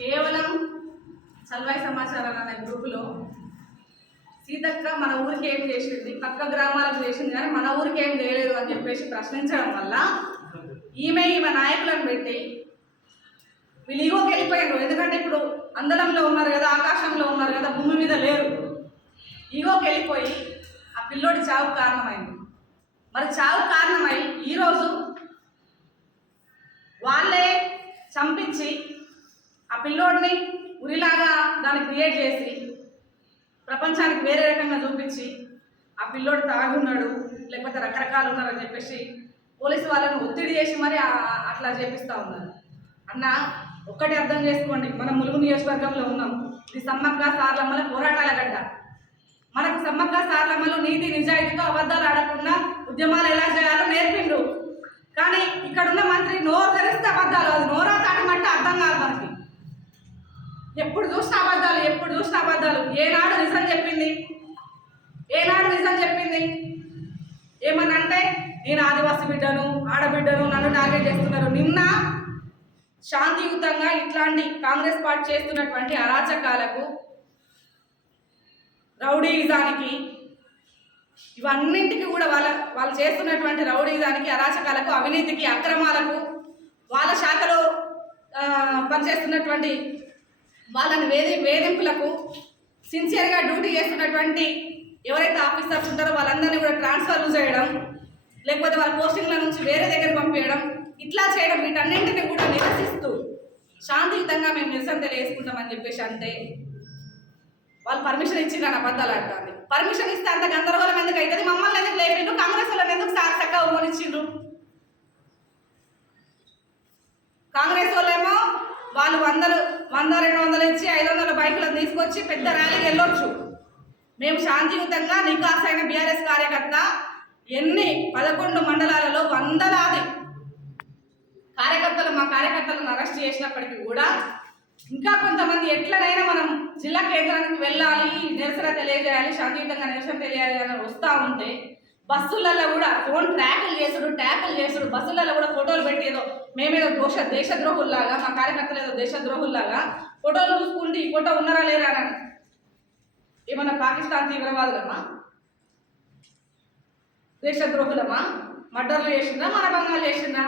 కేవలం చల్వాయి సమాచారం అనే గ్రూపులో సీతక్క మన ఊరికి ఏం చేసింది, పక్క గ్రామాలకు చేసింది కానీ మన ఊరికి ఏం చేయలేదు అని చెప్పేసి ప్రశ్నించడం వల్ల ఈమె నాయకులను పెట్టి వీళ్ళు ఈగోకి వెళ్ళిపోయారు. ఎందుకంటే ఇప్పుడు అందరంలో ఉన్నారు కదా, ఆకాశంలో ఉన్నారు కదా, భూమి మీద లేరు. ఈగోకి వెళ్ళిపోయి ఆ పిల్లోడి చావుకు కారణమైంది. మరి చావుకు కారణమై ఈరోజు వాళ్ళే చంపించి ఆ పిల్లోడిని ఉరిలాగా దాన్ని క్రియేట్ చేసి ప్రపంచానికి వేరే రకంగా చూపించి ఆ పిల్లోడు తాగున్నాడు లేకపోతే రకరకాలు ఉన్నారని చెప్పేసి పోలీసు వాళ్ళని ఒత్తిడి చేసి మరి అట్లా చేపిస్తూ ఉన్నారు. అన్న ఒక్కటి అర్థం చేసుకోండి, మనం ములుగు నియోజకవర్గంలో ఉన్నాం. ఇది సమ్మక్క సార్లమ్మల పోరాటాల గడ్డ. మనకు సమ్మక్క సార్లమ్మలు నీతి నిజాయితీతో అబద్ధాలు ఆడకుండా ఉద్యమాలు ఎలా చేయాలో నేర్పిండ్రు. కానీ ఇక్కడున్న మంత్రి నోరు తెరిస్తే అబద్ధాలు, అది నోరా తాటమంటే అర్థం కాదు మనకి. ఎప్పుడు చూసిన అబద్ధాలు. ఏనాడు నిజం చెప్పింది? ఏమనంటే నేను ఆదివాసి బిడ్డను, ఆడబిడ్డను, నన్ను టార్గెట్ చేస్తున్నారు. నిన్న శాంతియుతంగా ఇట్లాంటి కాంగ్రెస్ పార్టీ చేస్తున్నటువంటి అరాచకాలకు, రౌడీయిజానికి, ఇవన్నింటికి కూడా వాళ్ళు చేస్తున్నటువంటి రౌడీయిజానికి, అరాచకాలకు, అవినీతికి, అక్రమాలకు, వాళ్ళ శాఖలో పనిచేస్తున్నటువంటి వాళ్ళని వేధింపులకు సిన్సియర్గా డ్యూటీ చేస్తున్నటువంటి ఎవరైతే ఆఫీసర్స్ ఉంటారో వాళ్ళందరినీ కూడా ట్రాన్స్ఫర్లు చేయడం, లేకపోతే వాళ్ళ పోస్టింగ్ల నుంచి వేరే దగ్గర పంపించడం, ఇట్లా చేయడం, వీటన్నింటినీ కూడా నిరసిస్తూ శాంతియుతంగా మేము నిరసన తెలియజేసుకుంటామని చెప్పేసి అంటే వాళ్ళు పర్మిషన్ ఇచ్చిందని అబద్ధాలు ఆడుతుంది. పర్మిషన్ ఇస్తే అంత గందరగోళం ఎందుకు అవుతుంది? మమ్మల్ని ఎందుకు లేపిండ్రు? కాంగ్రెస్ వాళ్ళని ఎందుకు చక్కగా ఉమ్మనిచ్చిండ్రు? కాంగ్రెస్ వాళ్ళేమో వాళ్ళు 100-200 ఇచ్చి 500 బైకులను తీసుకొచ్చి పెద్ద ర్యాలీకి వెళ్ళొచ్చు. మేము శాంతియుతంగా నికాసైన బీఆర్ఎస్ కార్యకర్త 11 మండలాలలో వందలాది మా కార్యకర్తలను అరెస్ట్ చేసినప్పటికీ కూడా ఇంకా కొంతమంది ఎట్లనైనా మనం జిల్లా కేంద్రానికి వెళ్ళాలి, నిరసన తెలియజేయాలి, శాంతియుతంగా నిరసన తెలియాలి వస్తూ ఉంటే బస్సులలో కూడా ఫోన్ ట్యాకిల్ చేసుడు, బస్సులలో కూడా ఫోటోలు పెట్టేదో మేమేదో దేశద్రోహుల్లాగా, మా కార్యకర్తలు ఏదో దేశద్రోహుల్లాగా ఫోటోలు చూసుకుంటే ఈ ఫోటో ఉన్నారా లేరా అని. ఏమన్నా పాకిస్తాన్ తీవ్రవాదులమా, దేశద్రోహులమా, మర్డర్లు చేసిందా, మానభంగాలు చేసిందా?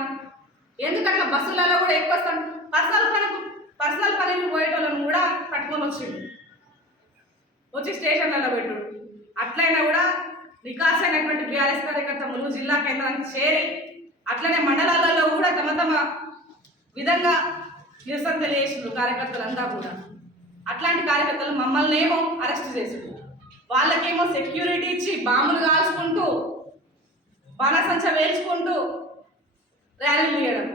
ఎందుకట్లా బస్సులలో కూడా ఎక్కువ పర్సనల్ పనికి పోయేటోళ్ళను కూడా పట్టుకొని వచ్చి స్టేషన్లలో పెట్టుడు. అట్లయినా కూడా నికాసైనటువంటి బీఆర్ఎస్ కార్యకర్త ములుగు జిల్లా కేంద్రానికి చేరి అట్లనే మండలాలలో కూడా తమ విధంగా నిరసన తెలియజేసిండ్రు కార్యకర్తలంతా కూడా. అట్లాంటి కార్యకర్తలు మమ్మల్ని ఏమో అరెస్ట్ చేసిండ్రు, వాళ్ళకేమో సెక్యూరిటీ ఇచ్చి బాంబులు కాల్చుకుంటూ బాణసంచ వేల్చుకుంటూ ర్యాలీలు తీయడం.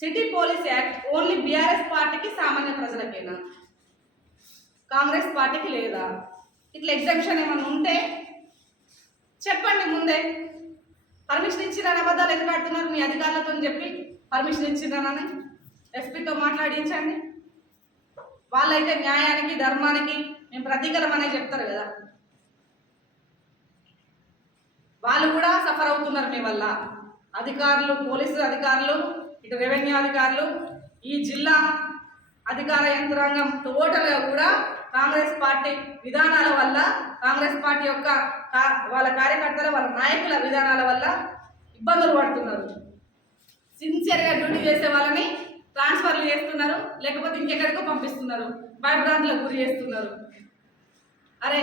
City police act only BRS పార్టీకి, సామాన్య ప్రజలకేనా? కాంగ్రెస్ పార్టీకి లేదా? ఇట్లా ఎగ్జామ్షన్ ఏమైనా ఉంటే చెప్పండి ముందే. పర్మిషన్ ఇచ్చిరని అబద్ధాలు ఎందుకు ఆడుతున్నారు? మీ అధికారులతో చెప్పి పర్మిషన్ ఇచ్చిరనని ఎస్పీతో మాట్లాడించండి. వాళ్ళైతే న్యాయానికి, ధర్మానికి మేము ప్రతీకలం అనే చెప్తారు కదా. వాళ్ళు కూడా సఫర్ అవుతున్నారు మీ వల్ల. అధికారులు, పోలీసు అధికారులు, ఇటు రెవెన్యూ అధికారులు, ఈ జిల్లా అధికార యంత్రాంగం టోటల్గా కూడా కాంగ్రెస్ పార్టీ విధానాల వల్ల, కాంగ్రెస్ పార్టీ యొక్క వాళ్ళ కార్యకర్తల, వాళ్ళ నాయకుల విధానాల వల్ల ఇబ్బందులు పడుతున్నారు. సిన్సియర్గా డ్యూటీ చేసే వాళ్ళని ట్రాన్స్ఫర్లు చేస్తున్నారు, లేకపోతే ఇంకెక్కడికో పంపిస్తున్నారు, భయభ్రాంతులకు గురి చేస్తున్నారు. అరే